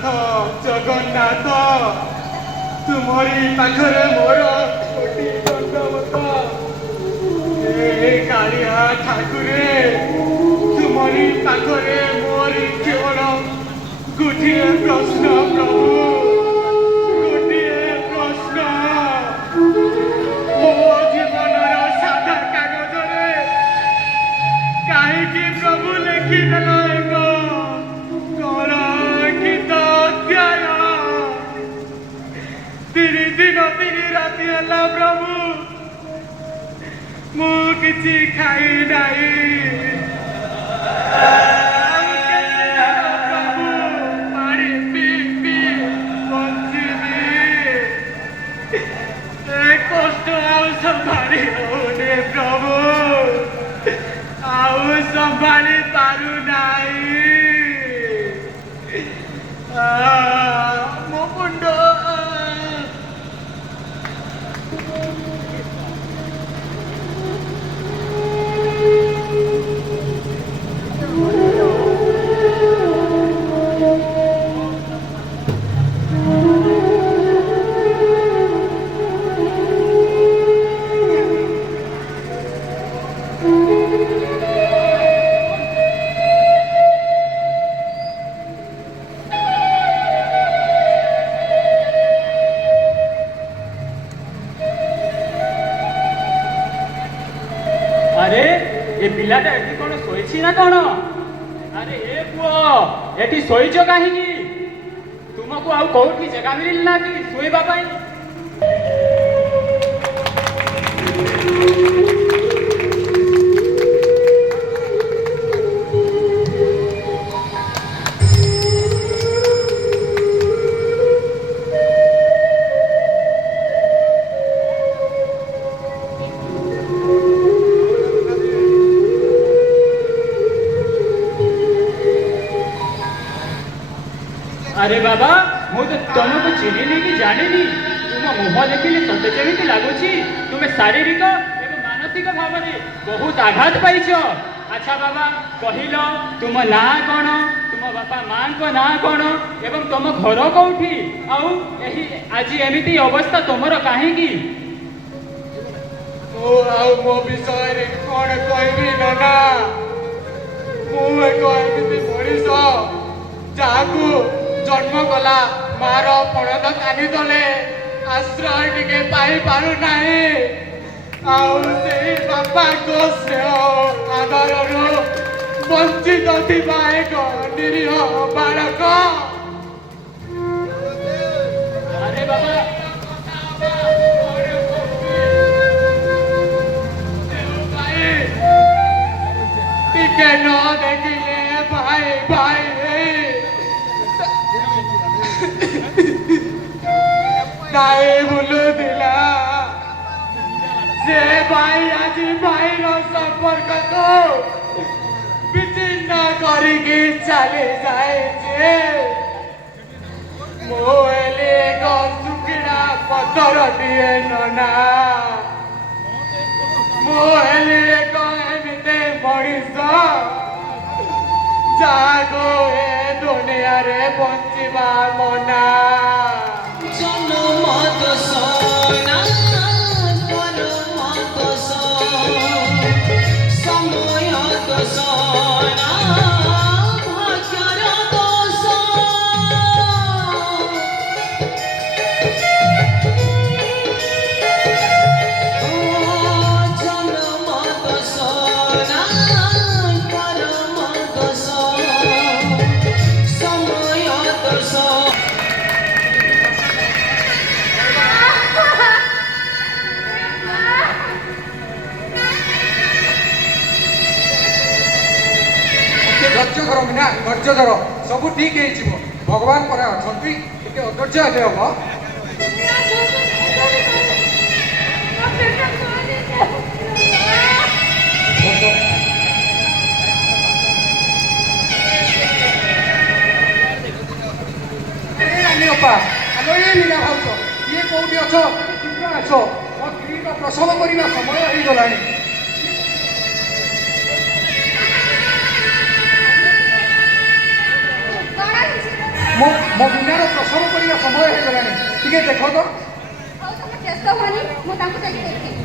नाथ जगन्नाथ तुमरी पाखरे मोर कोटि दंडवत कालिया ठाकुरे तुमरी पाखरे मोरी केवल गोटे प्रश्न प्रभु गोटे प्रश्न मो जीवनर साधा कागजरे कहीं प्रभु लिखिदेल एक कलंकित अध्याय 3 दिन 3 राति है प्रभु मु किसी खाई नहीं प्रभु पानी पी पी बंचिनी कष्ट आउ संभाली होने प्रभु आउ संभाली पारु नहीं मो मुंड अरे ये पिलाटा एटी कौन शोची ना कौन अरे ए पुओ एटी शोच कहीं तुमको आउ कौटी जगह मिल ना कि शोवा अरे बाबा मु तो तुमको चिन्हनी कि जानी तुम मुह देखिले सते जमी लगुच तुम्हें शारीरिक एवं मानसिक भाव में बहुत आघात पाइछ। अच्छा बाबा कहल तुम ना कौन तुम बापा माँ को ना कौन एवं तुम घर कौटी आज एमती अवस्था तुमर कहीं मो विषय कौन कहबी नाना मु एक एमती मनीष जहां जन्म कला मार पणद कानी तले आश्रय टिके पाई पारु नाही बापा को स्नेह आदर वंचित थिबा एक निरीह बालक। अरे बाबा टिके न देखिले भाई भाई नाई भूलु दिला से भाई आज भाई संपर्क तो विचिन्न करिकी चली जाए मोहले सुखिना पत्थर दिए नना मोहले एमते मनीष जागो ए दुनिया रे बंचिबा मना धैर्य धर मीना धैर्य धर सब ठीक हो भगवान पर अच्छा टे अधैर्य हेले हम अपा आलो ये मीना भाउज ये कौटी अछ शीघ्र आस मो स्त्री प्रसव करने समय हो गला ମୋ ବିନାର ପ୍ରସବ କରିବା ସମୟ ହେଇଗଲାଣି ଟିକେ ଦେଖ ତ। ଆଉ ତମେ ବ୍ୟସ୍ତ ହୁଅନି, ମୁଁ ତାଙ୍କୁ ଯାଇକି ଦେଖିବି।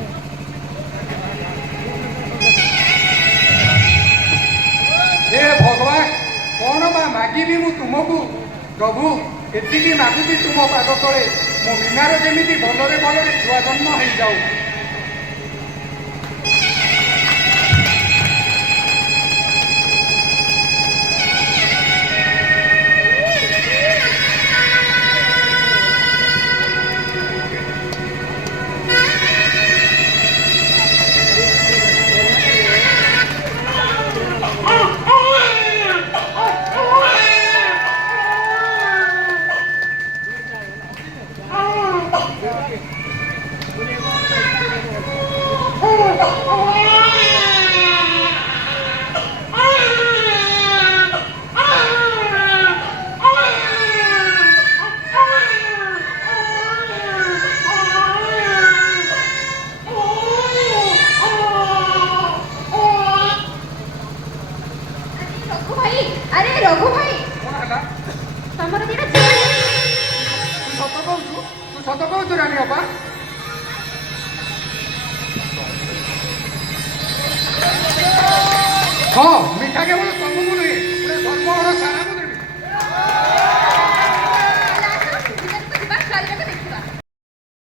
ହେ ଭଗବାନ, କ'ଣ ବା ମାଗିବି ମୁଁ ତୁମକୁ? ପ୍ରଭୁ, ଏତିକି ମାଗୁଛି ତୁମ ପାଦ ତଳେ ମୋ ମିନାର ଯେମିତି ଭଲରେ ଭଲରେ ଛୁଆ ଜନ୍ମ ହେଇଯାଉ। ରଘୁ ଭାଇ, ଆରେ ରଘୁ ଭାଇ, କ'ଣ ହେଲା? ତମର ଦିଟା ଝିଅ ତୁ ସତ କହୁଛୁ ରାଣୀ ବାପା? ହଁ, ମିଠା କେବଳ